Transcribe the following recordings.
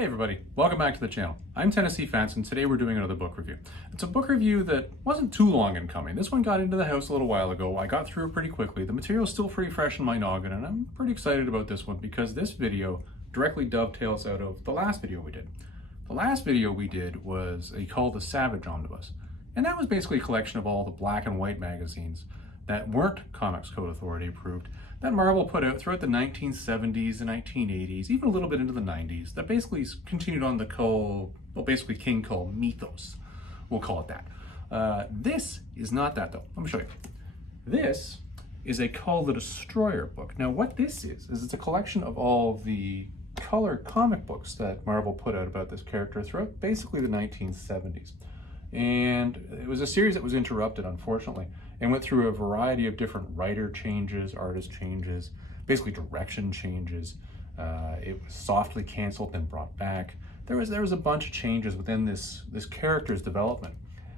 Hey everybody, welcome back to the channel. I'm Tennessee Fence and today we're doing another book review. It's a book review that wasn't too long in coming. This one got into the house a little while ago. I got through it pretty quickly. The material's still pretty fresh in my noggin and I'm pretty excited about this one because this video directly dovetails out of the last video we did. The last video we did was a Kull the Savage Omnibus, and that was basically a collection of all the black and white magazines that weren't Comics Code Authority approved that Marvel put out throughout the 1970s and 1980s, even a little bit into the 90s, that basically continued on the Kull, well, basically King Kull mythos. We'll call it that. This is not that, though. Let me show you. This is a Kull the Destroyer book. Now, what this is it's a collection of all the color comic books that Marvel put out about this character throughout basically the 1970s. And it was a series that was interrupted, unfortunately, and went through a variety of different writer changes, artist changes, basically direction changes. It was softly canceled and brought back. There was a bunch of changes within this character's development.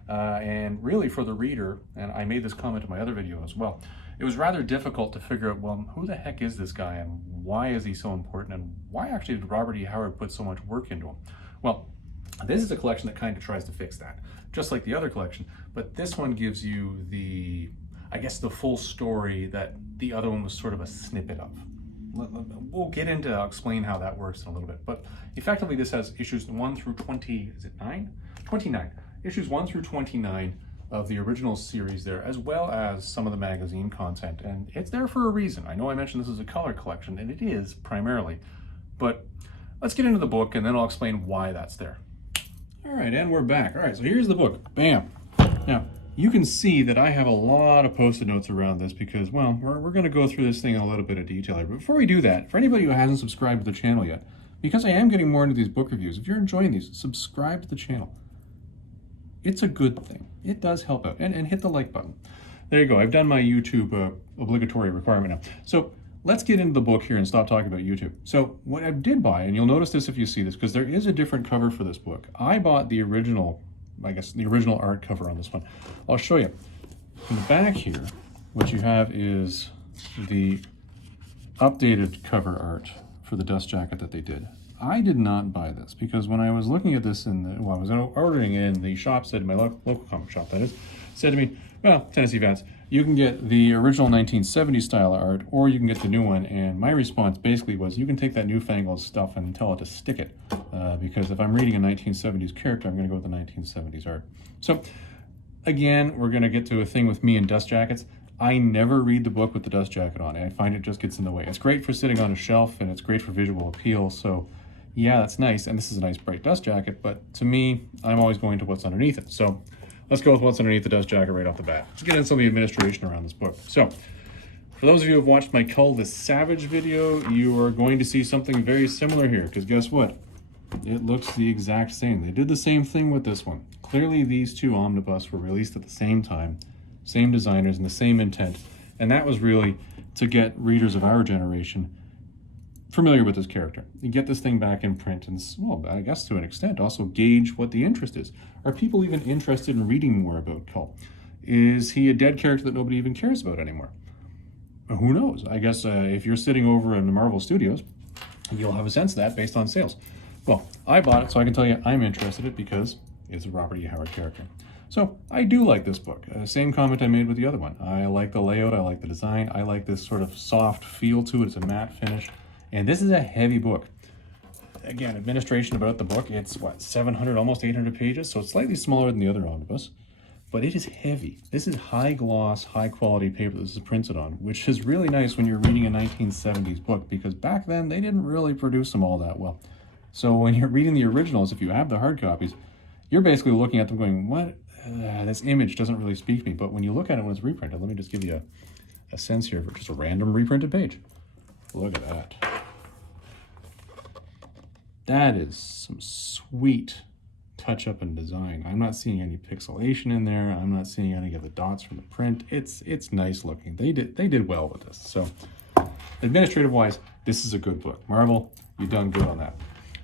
And really for the reader, and I made this comment in my other video as well, it was rather difficult to figure out, well, who the heck is this guy and why is he so important and why actually did Robert E. Howard put so much work into him? Well, this is a collection that kind of tries to fix that, just like the other collection, but this one gives you the full story that the other one was sort of a snippet of. We'll get into, I'll explain how that works in a little bit, but effectively this has issues 1 through 20, is it 9? 29. Issues 1 through 29 of the original series there, as well as some of the magazine content, and it's there for a reason. I know I mentioned this is a color collection, and it is primarily, but let's get into the book and then I'll explain why that's there. All right, and we're back. All right, so here's the book. Bam. Now, you can see that I have a lot of post-it notes around this because, well, we're going to go through this thing in a little bit of detail here. But before we do that, for anybody who hasn't subscribed to the channel yet, because I am getting more into these book reviews, if you're enjoying these, subscribe to the channel. It's a good thing. It does help out. And hit the like button. There you go. I've done my YouTube obligatory requirement now. So let's get into the book here and stop talking about YouTube. So what I did buy, and you'll notice this if you see this, because there is a different cover for this book. I bought the original, the original art cover on this one. I'll show you. In the back here, what you have is the updated cover art for the dust jacket that they did. I did not buy this because when I was looking at this I was ordering it in the shop, said my local comic shop, that is, said to me, well, Tennessee Vance, you can get the original 1970s style art or you can get the new one. And my response basically was, you can take that newfangled stuff and tell it to stick it. Because if I'm reading a 1970s character, I'm going to go with the 1970s art. So again, we're going to get to a thing with me and dust jackets. I never read the book with the dust jacket on. I find it just gets in the way. It's great for sitting on a shelf and it's great for visual appeal. So yeah, that's nice. And this is a nice bright dust jacket, but to me, I'm always going to what's underneath it. So let's go with what's underneath the dust jacket right off the bat. Let's get into some of the administration around this book. So for those of you who have watched my Kull the Savage video, you are going to see something very similar here, because guess what? It looks the exact same. They did the same thing with this one. Clearly these two omnibus were released at the same time, same designers and the same intent. And that was really to get readers of our generation familiar with this character. You get this thing back in print and, well, I guess to an extent, also gauge what the interest is. Are people even interested in reading more about Kull? Is he a dead character that nobody even cares about anymore? Who knows? I guess if you're sitting over in the Marvel Studios, you'll have a sense of that based on sales. Well, I bought it, so I can tell you I'm interested in it because it's a Robert E. Howard character. So I do like this book. Same comment I made with the other one. I like the layout, I like the design, I like this sort of soft feel to it. It's a matte finish. And this is a heavy book. Again, administration about the book, it's what, 700, almost 800 pages, so it's slightly smaller than the other omnibus, but it is heavy. This is high gloss, high quality paper this is printed on, which is really nice when you're reading a 1970s book, because back then they didn't really produce them all that well. So when you're reading the originals, if you have the hard copies, you're basically looking at them going, what? This image doesn't really speak to me, but when you look at it when it's reprinted, let me just give you a sense here for just a random reprinted page. Look at that. That is some sweet touch-up and design. I'm not seeing any pixelation in there. I'm not seeing any of the dots from the print. It's nice looking. They did well with this. So administrative-wise, this is a good book. Marvel, you've done good on that.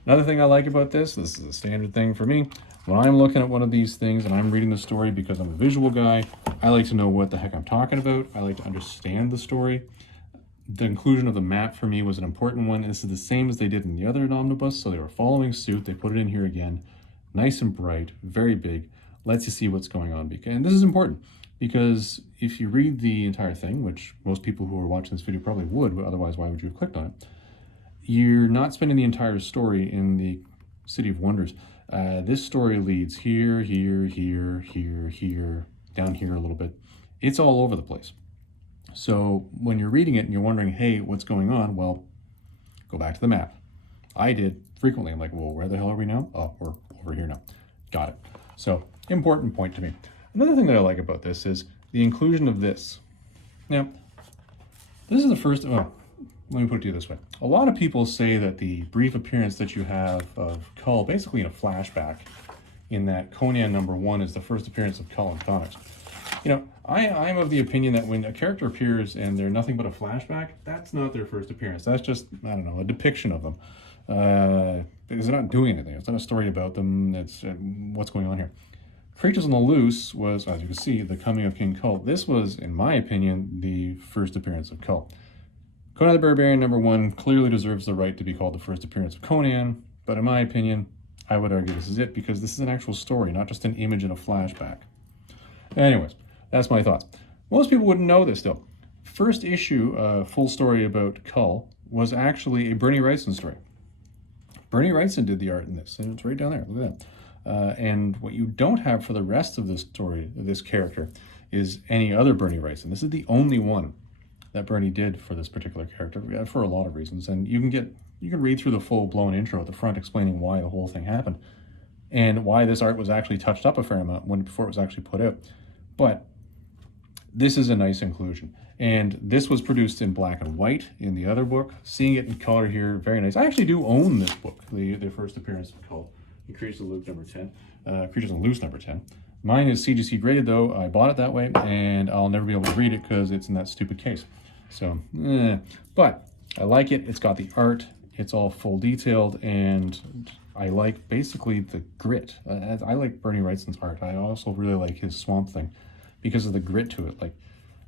Another thing I like about this is a standard thing for me. When I'm looking at one of these things and I'm reading the story, because I'm a visual guy, I like to know what the heck I'm talking about. I like to understand the story. The inclusion of the map for me was an important one. This is the same as they did in the other Omnibus, so they were following suit. They put it in here again, nice and bright, very big, lets you see what's going on. And this is important because if you read the entire thing, which most people who are watching this video probably would, but otherwise why would you have clicked on it? You're not spending the entire story in the City of Wonders. This story leads here, here, here, here, here, down here a little bit. It's all over the place. So when you're reading it and you're wondering, hey, what's going on? Well, go back to the map. I did frequently. I'm like, well, where the hell are we now? Oh, we're over here now. Got it. So important point to me. Another thing that I like about this is the inclusion of this. Now, this is the first, oh, let me put it to you this way. A lot of people say that the brief appearance that you have of Kull, basically in a flashback, in that Conan #1 is the first appearance of Kull in comics. You know, I'm of the opinion that when a character appears and they're nothing but a flashback, that's not their first appearance. That's just, I don't know, a depiction of them. Because they're not doing anything. It's not a story about them. It's what's going on here. Creatures on the Loose was, as you can see, the coming of King Kull. This was, in my opinion, the first appearance of Kull. Conan the Barbarian #1 clearly deserves the right to be called the first appearance of Conan, but in my opinion, I would argue this is it because this is an actual story, not just an image in a flashback. Anyways, that's my thoughts. Most people wouldn't know this though. First issue, full story about Kull, was actually a Bernie Wrightson story. Bernie Wrightson did the art in this, and it's right down there, look at that. And what you don't have for the rest of this story, this character, is any other Bernie Wrightson. This is the only one that Bernie did for this particular character for a lot of reasons. And you can read through the full-blown intro at the front explaining why the whole thing happened and why this art was actually touched up a fair amount before it was actually put out. But this is a nice inclusion. And this was produced in black and white in the other book. Seeing it in color here, very nice. I actually do own this book, the first appearance of Kull, Creatures on the Loose #10. Mine is CGC graded though. I bought it that way and I'll never be able to read it because it's in that stupid case. So, but I like it. It's got the art. It's all full detailed and I like basically the grit. I like Bernie Wrightson's art. I also really like his Swamp Thing because of the grit to it. Like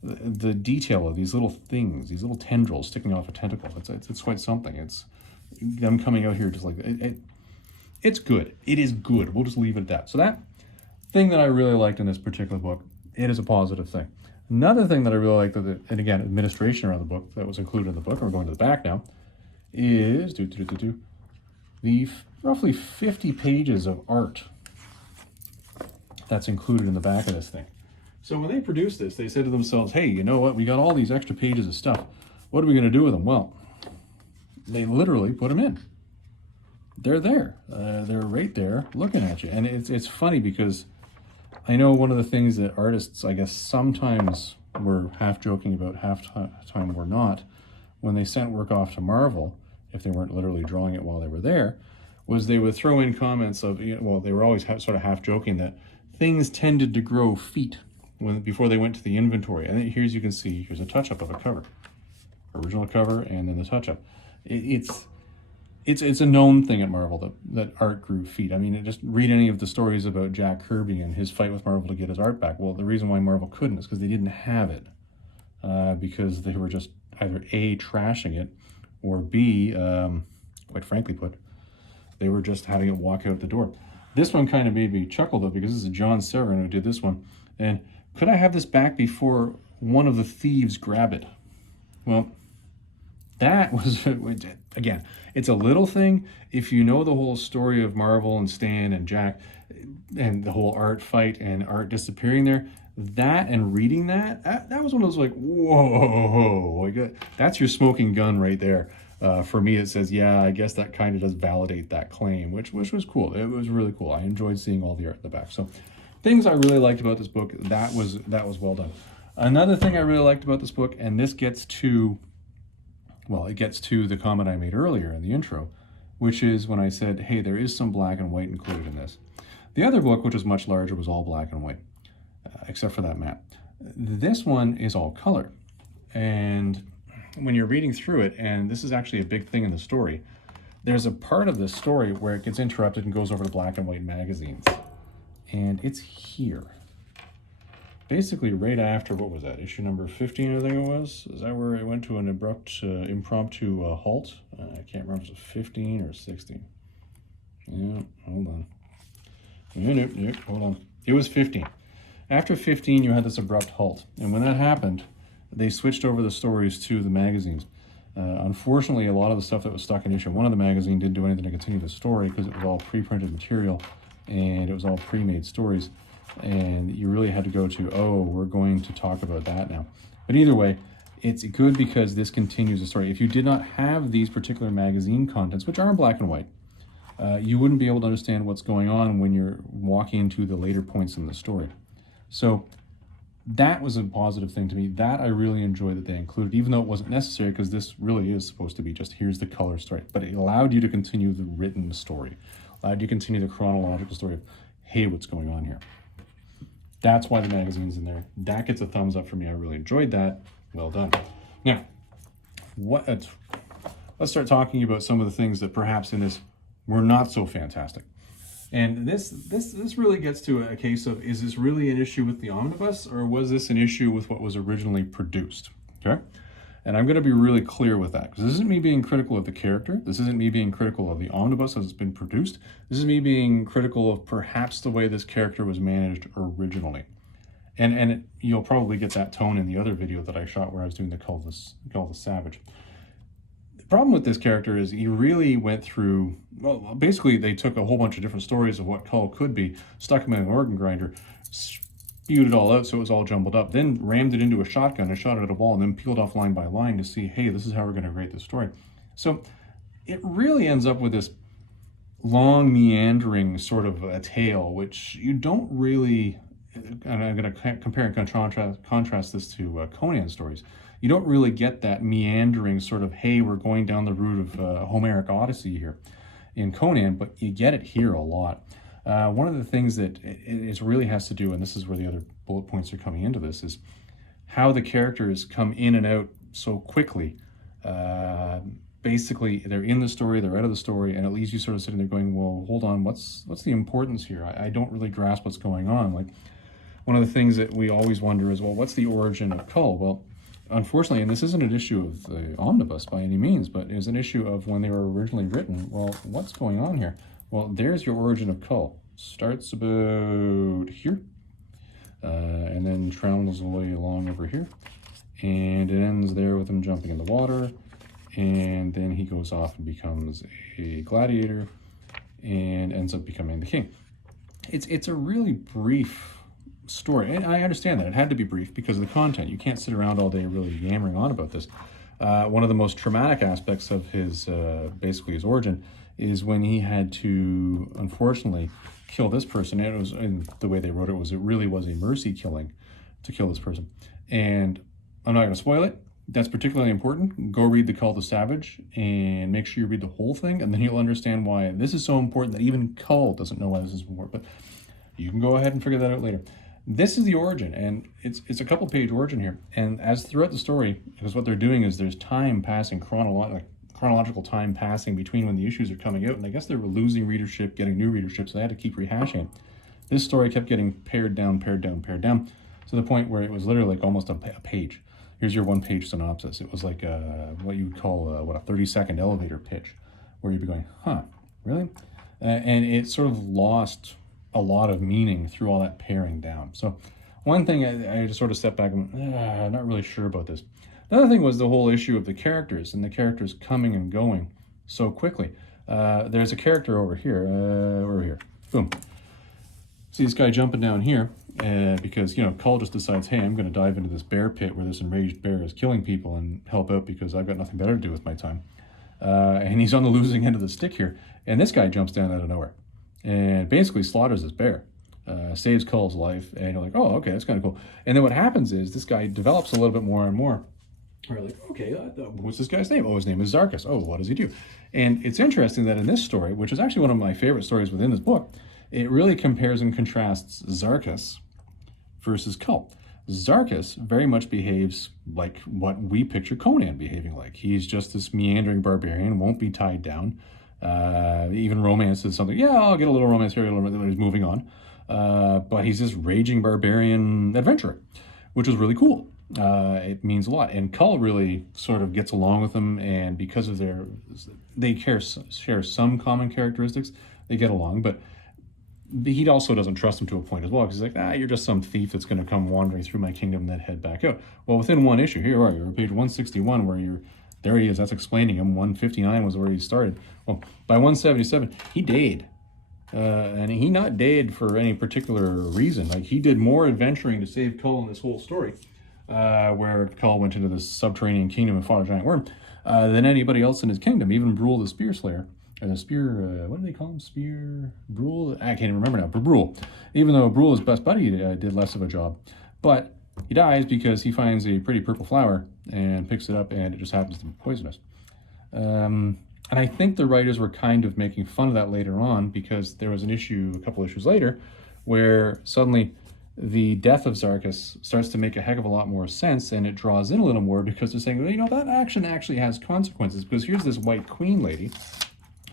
the detail of these little things, these little tendrils sticking off a tentacle. It's quite something. It's them coming out here just like, it's good. It is good. We'll just leave it at that. So that thing that I really liked in this particular book, it is a positive thing. Another thing that I really liked, and again, administration around the book that was included in the book, and we're going to the back now, is the roughly 50 pages of art that's included in the back of this thing. So when they produced this, they said to themselves, hey, you know what? We got all these extra pages of stuff. What are we going to do with them? Well, they literally put them in. They're there. They're right there looking at you. And it's funny because I know one of the things that artists, I guess, sometimes were half joking about, half time were not, when they sent work off to Marvel, if they weren't literally drawing it while they were there, was they would throw in comments of, well, they were always sort of half joking that things tended to grow feet before they went to the inventory. And here, as you can see, here's a touch-up of a cover. Original cover and then the touch-up. It's a known thing at Marvel that art grew feet. I mean, just read any of the stories about Jack Kirby and his fight with Marvel to get his art back. Well, the reason why Marvel couldn't is because they didn't have it. Because they were just either A, trashing it, or B, quite frankly put, they were just having it walk out the door. This one kind of made me chuckle though, because this is John Severin who did this one. And could I have this back before one of the thieves grab it? Well, that was, again, it's a little thing. If you know the whole story of Marvel and Stan and Jack and the whole art fight and art disappearing there, that and reading that was one of those like, whoa, like, that's your smoking gun right there. For me, it says, yeah, I guess that kind of does validate that claim, which was cool. It was really cool. I enjoyed seeing all the art in the back. So things I really liked about this book, that was well done. Another thing I really liked about this book, and this gets to, well, it gets to the comment I made earlier in the intro, which is when I said, hey, there is some black and white included in this. The other book, which was much larger, was all black and white, except for that map. This one is all color. And when you're reading through it, and this is actually a big thing in the story, there's a part of the story where it gets interrupted and goes over to black and white magazines. And it's here. basically right after, what was that, issue number 15, I think it was? Is that where it went to an abrupt, impromptu halt? I can't remember if it was 15 or 16. Yeah, hold on. Nope, hold on. It was 15. After 15, you had this abrupt halt. And when that happened, they switched over the stories to the magazines. Unfortunately, a lot of the stuff that was stuck in issue 1 of the magazine didn't do anything to continue the story because it was all pre-printed material and it was all pre-made stories. And you really had to go to, oh, we're going to talk about that now. But either way, it's good because this continues the story. If you did not have these particular magazine contents, which are in black and white, you wouldn't be able to understand what's going on when you're walking into the later points in the story. So that was a positive thing to me. That I really enjoyed that they included, even though it wasn't necessary, because this really is supposed to be just, here's the color story. But it allowed you to continue the written story, allowed you to continue the chronological story of, hey, what's going on here? That's why the magazine's in there. That gets a thumbs up for me. I really enjoyed that. Well done. Now, let's start talking about some of the things that perhaps in this were not so fantastic. And this really gets to a case of, is this really an issue with the omnibus, or was this an issue with what was originally produced? Okay? And I'm going to be really clear with that, because this isn't me being critical of the character. This isn't me being critical of the omnibus as it's been produced. This is me being critical of perhaps the way this character was managed originally. And you'll probably get that tone in the other video that I shot where I was doing the Kull the Savage. The problem with this character is he really went through, well, basically they took a whole bunch of different stories of what Kull could be, stuck him in an organ grinder, spewed it all out so it was all jumbled up, then rammed it into a shotgun and shot it at a wall, and then peeled off line by line to see, hey, this is how we're going to write this story. So it really ends up with this long, meandering sort of a tale, which you don't really, and I'm going to compare and contrast this to Conan stories. You don't really get that meandering sort of, hey, we're going down the route of Homeric Odyssey here in Conan, but you get it here a lot. One of the things that it really has to do, and this is where the other bullet points are coming into this, is how the characters come in and out so quickly. Basically, they're in the story, they're out of the story, and it leaves you sort of sitting there going, well, hold on, what's the importance here? I don't really grasp what's going on. Like, one of the things that we always wonder is, well, what's the origin of Kull? Well, unfortunately, and this isn't an issue of the omnibus by any means, but it was an issue of when they were originally written. Well, what's going on here? Well, there's your origin of Kull. Starts about here, and then travels away along over here, and it ends there with him jumping in the water, and then he goes off and becomes a gladiator, and ends up becoming the king. It's a really brief story, and I understand that it had to be brief because of the content. You can't sit around all day really yammering on about this. One of the most traumatic aspects of his basically his origin is when he had to, unfortunately, kill this person. And it was, and the way they wrote it was, it really was a mercy killing to kill this person. And I'm not going to spoil it. That's particularly important. Go read the Kull the Savage and make sure you read the whole thing, and then you'll understand why this is so important that even Kull doesn't know why this is important. But you can go ahead and figure that out later. This is the origin, and it's a couple page origin here. And as throughout the story, because what they're doing is there's time passing, chronological time passing between when the issues are coming out, and I guess they were losing readership, getting new readership, so they had to keep rehashing it. This story kept getting pared down, to the point where it was literally like almost a page. Here's your one-page synopsis. It was like what you would call a 30-second elevator pitch, where you'd be going, huh, really? And it sort of lost a lot of meaning through all that paring down. So one thing I just sort of stepped back and went, I'm not really sure about this. Another thing was the whole issue of the characters, and the characters coming and going so quickly. There's a character over here, boom. See this guy jumping down here, because, you know, Kull just decides, hey, I'm going to dive into this bear pit where this enraged bear is killing people and help out because I've got nothing better to do with my time. And he's on the losing end of the stick here. And this guy jumps down out of nowhere and basically slaughters this bear, saves Kull's life. And you're like, oh, okay, that's kind of cool. And then what happens is this guy develops a little bit more and more. We're like, okay, what's this guy's name? Oh, his name is Zarkus. Oh, what does he do? And it's interesting that in this story, which is actually one of my favorite stories within this book, it really compares and contrasts Zarkus versus Kull. Zarkus very much behaves like what we picture Conan behaving like. He's just this meandering barbarian, won't be tied down. Even romance is something, yeah, I'll get a little romance here, he's moving on. but he's this raging barbarian adventurer, which is really cool. It means a lot, and Kull really sort of gets along with him, and because of they share some common characteristics, they get along. But he also doesn't trust him to a point as well, because he's like, you're just some thief that's going to come wandering through my kingdom and then head back out. Well, within one issue, here you are, you're on page 161, where there he is, that's explaining him. 159 was where he started. Well, by 177, he dayed. And he not dayed for any particular reason. Like, he did more adventuring to save Kull in this whole story, where Kull went into this subterranean kingdom and fought a giant worm, than anybody else in his kingdom, even Brule the Spear Slayer. What do they call him? Spear? Brule? I can't even remember now, but Brule. Even though Brule, his best buddy, did less of a job. But he dies because he finds a pretty purple flower and picks it up, and it just happens to be poisonous. And I think the writers were kind of making fun of that later on, because there was a couple issues later, where suddenly the death of Zarkus starts to make a heck of a lot more sense, and it draws in a little more, because they're saying, well, that action actually has consequences, because here's this White Queen lady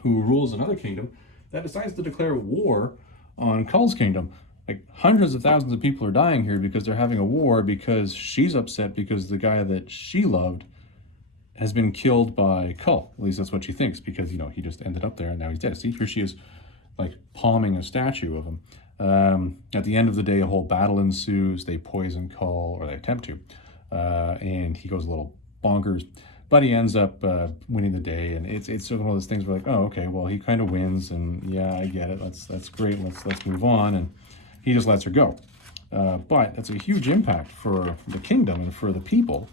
who rules another kingdom that decides to declare war on Kull's kingdom. Like, hundreds of thousands of people are dying here because they're having a war, because she's upset because the guy that she loved has been killed by Kull. At least that's what she thinks, because, he just ended up there and now he's dead. See, here she is, like, palming a statue of him. At the end of the day, a whole battle ensues. They poison Kull, or they attempt to, and he goes a little bonkers. But he ends up winning the day, and it's sort of one of those things where, like, oh, okay, well, he kind of wins, and yeah, I get it. That's great. Let's move on, and he just lets her go. But that's a huge impact for the kingdom and for the people,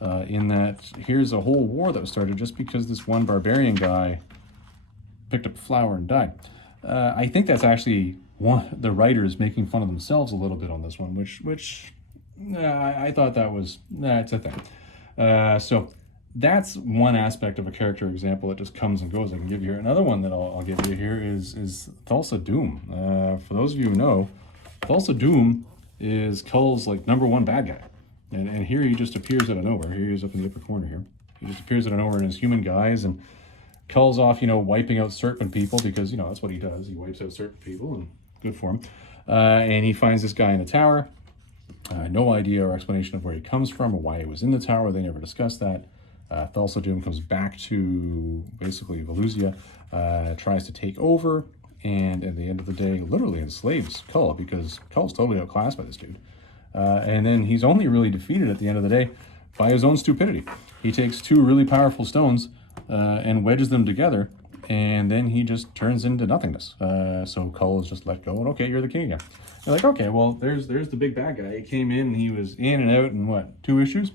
in that here's a whole war that was started just because this one barbarian guy picked up a flower and died. I think that's actually the writers making fun of themselves a little bit on this one, which I thought that was it's a thing. So that's one aspect of a character example that just comes and goes. I can give you here another one that I'll give you here is Thulsa Doom. For those of you who know, Thulsa Doom is Kull's #1 bad guy, and here he just appears out of nowhere. Here he is up in the upper corner here. He just appears out of nowhere in his human guise, and Kull's off, wiping out serpent people, because that's what he does. He wipes out serpent people, and good for him. And he finds this guy in the tower. No idea or explanation of where he comes from or why he was in the tower. They never discussed that. Thulsa Doom comes back to basically Valusia, tries to take over, and at the end of the day, literally enslaves Kull, because Kull's totally outclassed by this dude. And then he's only really defeated at the end of the day by his own stupidity. He takes two really powerful stones and wedges them together, and then he just turns into nothingness. So Kull is just let go, and okay, you're the king again. They're like, okay, well, there's the big bad guy. He came in, and he was in and out in, 2 issues?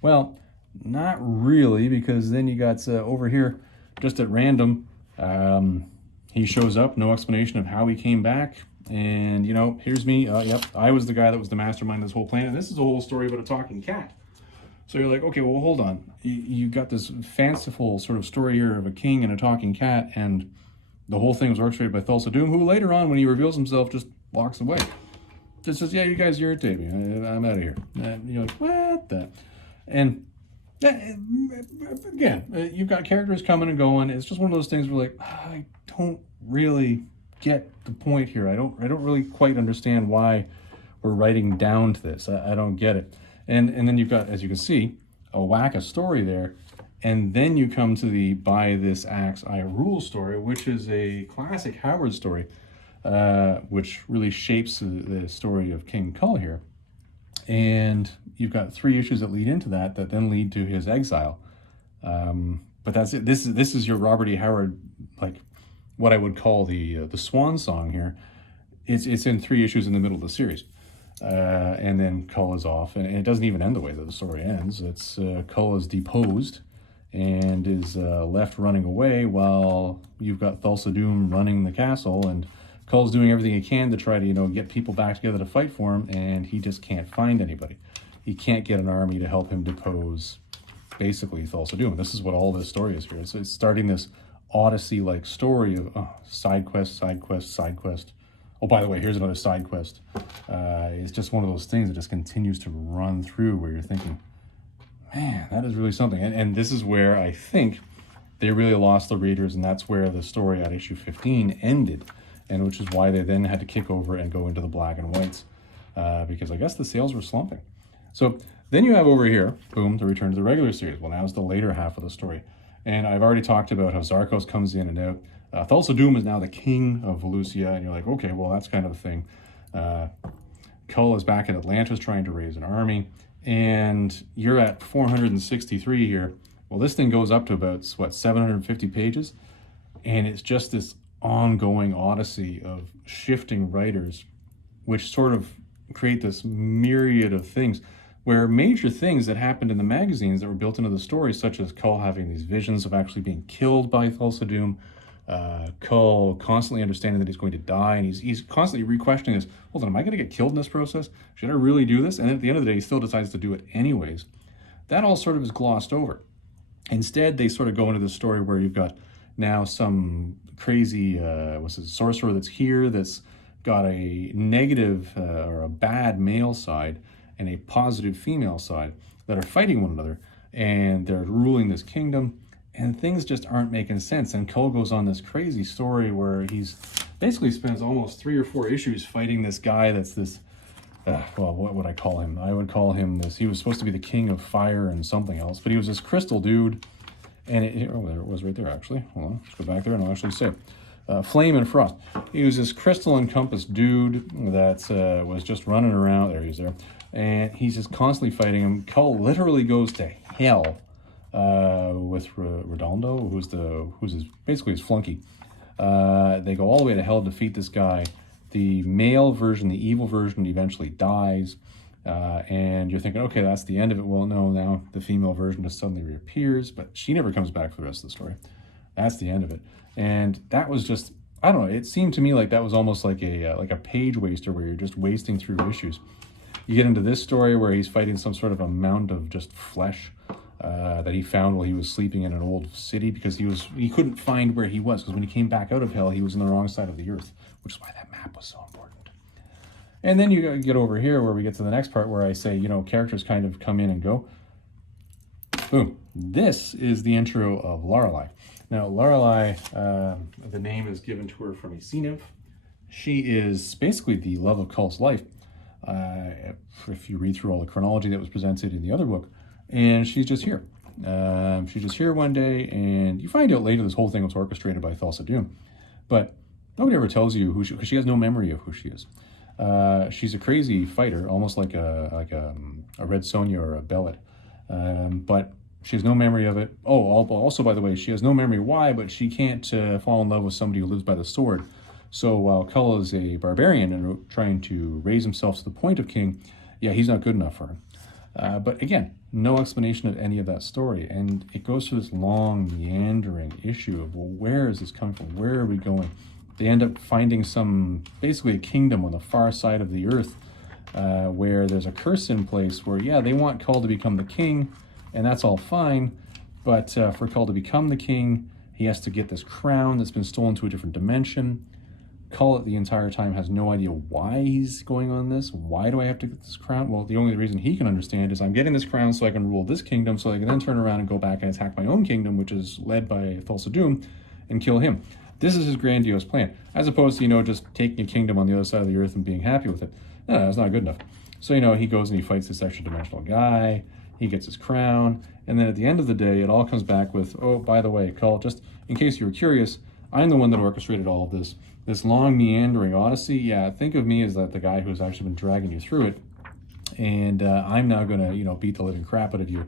Well, not really, because then you got over here, just at random, he shows up, no explanation of how he came back, and, here's me, yep, I was the guy that was the mastermind of this whole plan, and this is a whole story about a talking cat. So you're like, okay, well, hold on. You got this fanciful sort of story here of a king and a talking cat, and the whole thing was orchestrated by Thulsa Doom, who later on, when he reveals himself, just walks away. Just says, yeah, you guys irritate me. I'm out of here. And you're like, what the? And again, you've got characters coming and going. It's just one of those things where, like, I don't really get the point here. I don't really quite understand why we're writing down to this. I don't get it. And then you've got, as you can see, a whack of story there. And then you come to the By This Axe I Rule story, which is a classic Howard story, which really shapes the story of King Kull here. And you've got 3 issues that lead into that then lead to his exile. But that's it. This is your Robert E. Howard, like what I would call the swan song here. It's in 3 issues in the middle of the series. And then Kull is off, and it doesn't even end the way that the story ends. It's Kull is deposed and is left running away, while you've got Thulsa Doom running the castle, and Kull's doing everything he can to try to, get people back together to fight for him, and he just can't find anybody. He can't get an army to help him depose, basically, Thulsa Doom. This is what all this story is here. It's starting this Odyssey-like story of side quest, side quest, side quest. Oh, by the way, here's another side quest. It's just one of those things that just continues to run through, where you're thinking, man, that is really something. And this is where I think they really lost the readers, and that's where the story at issue 15 ended. and which is why they then had to kick over and go into the black and whites, because I guess the sales were slumping. So then you have over here, boom, the return to the regular series. Well, now it's the later half of the story. And I've already talked about how Zarkos comes in and out. Thulsa Doom is now the king of Volusia, and you're like, okay, well, that's kind of a thing. Kull is back in Atlantis trying to raise an army, and you're at 463 here. Well, this thing goes up to about, what, 750 pages? And it's just this ongoing odyssey of shifting writers, which sort of create this myriad of things, where major things that happened in the magazines that were built into the story, such as Kull having these visions of actually being killed by Thulsa Doom, Kull constantly understanding that he's going to die, and he's constantly re-questioning this. Hold on, am I going to get killed in this process? Should I really do this? And then at the end of the day, he still decides to do it anyways. That all sort of is glossed over. Instead, they sort of go into this story where you've got now some crazy sorcerer that's here that's got a negative or a bad male side and a positive female side that are fighting one another, and they're ruling this kingdom, and things just aren't making sense. And Kull goes on this crazy story where he's basically spends almost 3 or 4 issues fighting this guy that's this, well, what would I call him? I would call him this, he was supposed to be the king of fire and something else, but he was this crystal dude, and oh, there it was right there actually. Hold on, let's go back there and I'll actually say. Flame and Frost. He was this crystal encompassed dude that was just running around. There he is there. And he's just constantly fighting him. Kull literally goes to hell with Redondo, who's basically his flunky. They go all the way to hell to defeat this guy. The male version, the evil version, eventually dies. And you're thinking, okay, that's the end of it. Well, no, now the female version just suddenly reappears, but she never comes back for the rest of the story. That's the end of it. And that was just, I don't know, it seemed to me like that was almost like a page waster where you're just wasting through issues. You get into this story where he's fighting some sort of a mound of just flesh that he found while he was sleeping in an old city, because he couldn't find where he was, because when he came back out of hell, he was on the wrong side of the earth, which is why that map was so important. And then you get over here where we get to the next part where I say, characters kind of come in and go. Boom. This is the intro of Lorelei. Now, Lorelei, the name is given to her from a sea nymph. She is basically the love of Kull's life, if you read through all the chronology that was presented in the other book. And she's just here. She's just here one day, and you find out later this whole thing was orchestrated by Thulsa Doom. But nobody ever tells you who because she has no memory of who she is. She's a crazy fighter, almost like a Red Sonja or a Bellet. But she has no memory of it. Oh, also, by the way, she has no memory why, but she can't fall in love with somebody who lives by the sword. So while Kull is a barbarian and trying to raise himself to the point of king, yeah, he's not good enough for her. But again, no explanation of any of that story. And it goes through this long, meandering issue of, well, where is this coming from? Where are we going? They end up finding basically a kingdom on the far side of the earth where there's a curse in place where, yeah, they want Kull to become the king, and that's all fine, but for Kull to become the king, he has to get this crown that's been stolen to a different dimension. Kull the entire time has no idea why he's going on this. Why do I have to get this crown? Well, the only reason he can understand is I'm getting this crown so I can rule this kingdom, so I can then turn around and go back and attack my own kingdom, which is led by Thulsa Doom, and kill him. This is his grandiose plan, as opposed to, just taking a kingdom on the other side of the earth and being happy with it. No, that's not good enough. So, he goes and he fights this extra dimensional guy. He gets his crown, and then at the end of the day, it all comes back with, oh, by the way, Kull, just in case you were curious, I'm the one that orchestrated all of this long meandering odyssey. Yeah, think of me as the guy who's actually been dragging you through it, and I'm now going to, beat the living crap out of you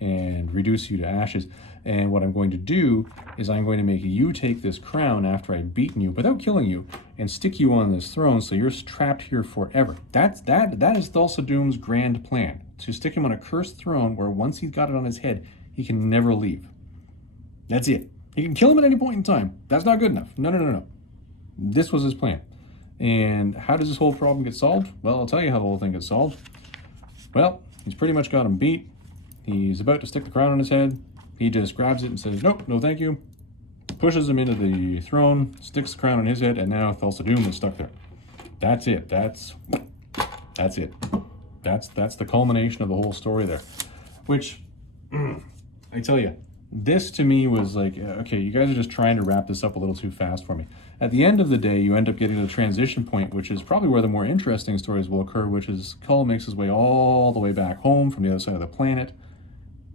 and reduce you to ashes. And what I'm going to do is I'm going to make you take this crown after I've beaten you without killing you and stick you on this throne so you're trapped here forever. That is Thulsa Doom's grand plan, to stick him on a cursed throne where once he's got it on his head, he can never leave. That's it. He can kill him at any point in time. That's not good enough. No. This was his plan. And how does this whole problem get solved? Well, I'll tell you how the whole thing gets solved. Well, he's pretty much got him beat. He's about to stick the crown on his head. He just grabs it and says, nope, no thank you. Pushes him into the throne, sticks the crown on his head, and now Thulsa Doom is stuck there. That's it. That's it. That's the culmination of the whole story there. Which, I tell you, this to me was like, okay, you guys are just trying to wrap this up a little too fast for me. at the end of the day, you end up getting to the transition point, which is probably where the more interesting stories will occur, which is Kull makes his way all the way back home from the other side of the planet,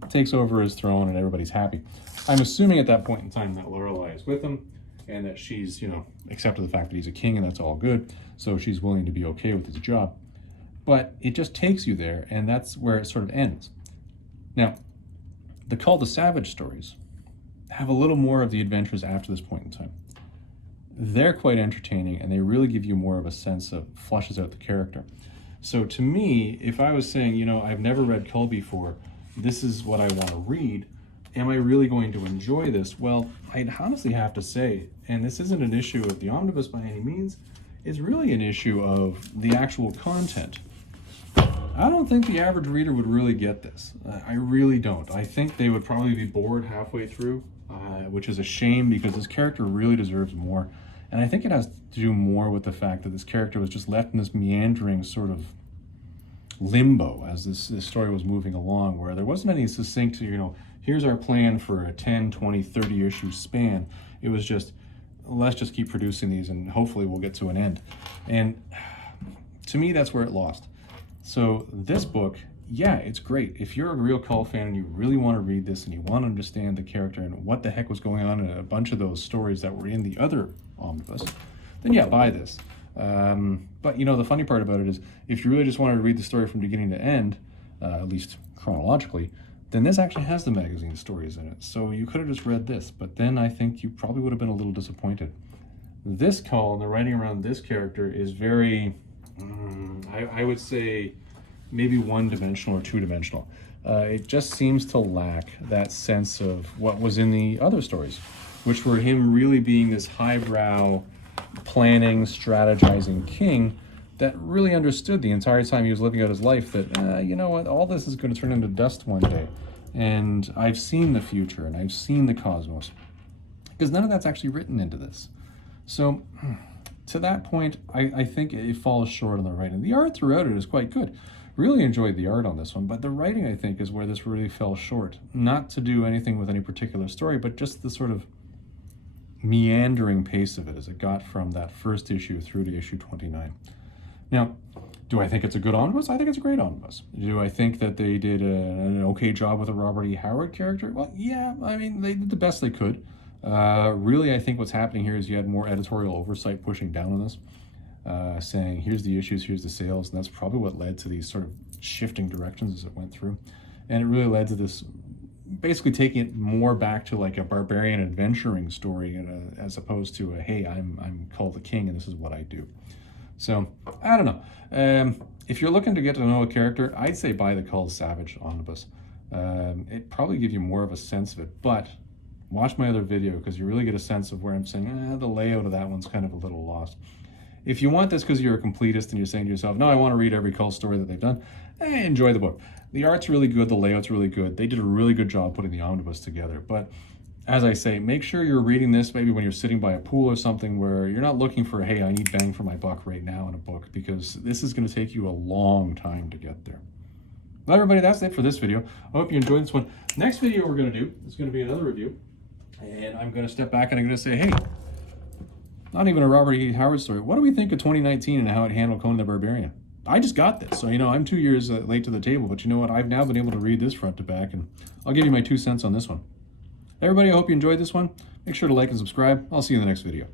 takes over his throne, and everybody's happy. I'm assuming at that point in time that Lorelei is with him, and that she's, accepted the fact that he's a king, and that's all good, so she's willing to be okay with his job. But it just takes you there, and that's where it sort of ends. Now, the Kull the Savage stories have a little more of the adventures after this point in time. They're quite entertaining, and they really give you more of a sense of, flushes out the character. So to me, if I was saying, I've never read Kull before, this is what I want to read, am I really going to enjoy this? Well, I'd honestly have to say, and this isn't an issue of the Omnibus by any means, it's really an issue of the actual content. I don't think the average reader would really get this. I really don't. I think they would probably be bored halfway through, which is a shame because this character really deserves more. And I think it has to do more with the fact that this character was just left in this meandering sort of limbo as this story was moving along, where there wasn't any succinct, here's our plan for a 10, 20, 30 issue span. It was just, let's just keep producing these and hopefully we'll get to an end. And to me, that's where it lost. So this book, yeah, it's great. If you're a real Kull fan and you really want to read this and you want to understand the character and what the heck was going on in a bunch of those stories that were in the other omnibus, then yeah, buy this. But the funny part about it is, if you really just wanted to read the story from beginning to end, at least chronologically, then this actually has the magazine stories in it. So you could have just read this, but then I think you probably would have been a little disappointed. This Kull and the writing around this character is very, I would say, maybe one-dimensional or two-dimensional. It just seems to lack that sense of what was in the other stories, which were him really being this highbrow, planning, strategizing king that really understood the entire time he was living out his life that, you know what, all this is going to turn into dust one day. And I've seen the future, and I've seen the cosmos. Because none of that's actually written into this. So, to that point, I think it falls short on the writing. The art throughout it is quite good. Really enjoyed the art on this one, but the writing, I think, is where this really fell short. Not to do anything with any particular story, but just the sort of meandering pace of it as it got from that first issue through to issue 29. Now, do I think it's a good omnibus? I think it's a great omnibus. Do I think that they did an okay job with a Robert E. Howard character? Well, yeah, I mean, they did the best they could. Really, I think what's happening here is you had more editorial oversight pushing down on this, saying, here's the issues, here's the sales, and that's probably what led to these sort of shifting directions as it went through. And it really led to this, basically taking it more back to like a barbarian adventuring story as opposed to a, hey, I'm Kull the King and this is what I do. So, I don't know. If you're looking to get to know a character, I'd say buy the Kull Savage omnibus. It probably gives you more of a sense of it, but watch my other video because you really get a sense of where I'm saying, the layout of that one's kind of a little lost. If you want this because you're a completist and you're saying to yourself, no, I want to read every Kull story that they've done, enjoy the book. The art's really good, the layout's really good. They did a really good job putting the omnibus together. But as I say, make sure you're reading this maybe when you're sitting by a pool or something where you're not looking for, hey, I need bang for my buck right now in a book, because this is going to take you a long time to get there. Well, everybody, that's it for this video. I hope you enjoyed this one. Next video we're going to do is going to be another review. And I'm going to step back and I'm going to say, hey, not even a Robert E. Howard story. What do we think of 2019 and how it handled Conan the Barbarian? I just got this, so I'm 2 years late to the table, but you know what? I've now been able to read this front to back, and I'll give you my 2 cents on this one. Everybody, I hope you enjoyed this one. Make sure to like and subscribe. I'll see you in the next video.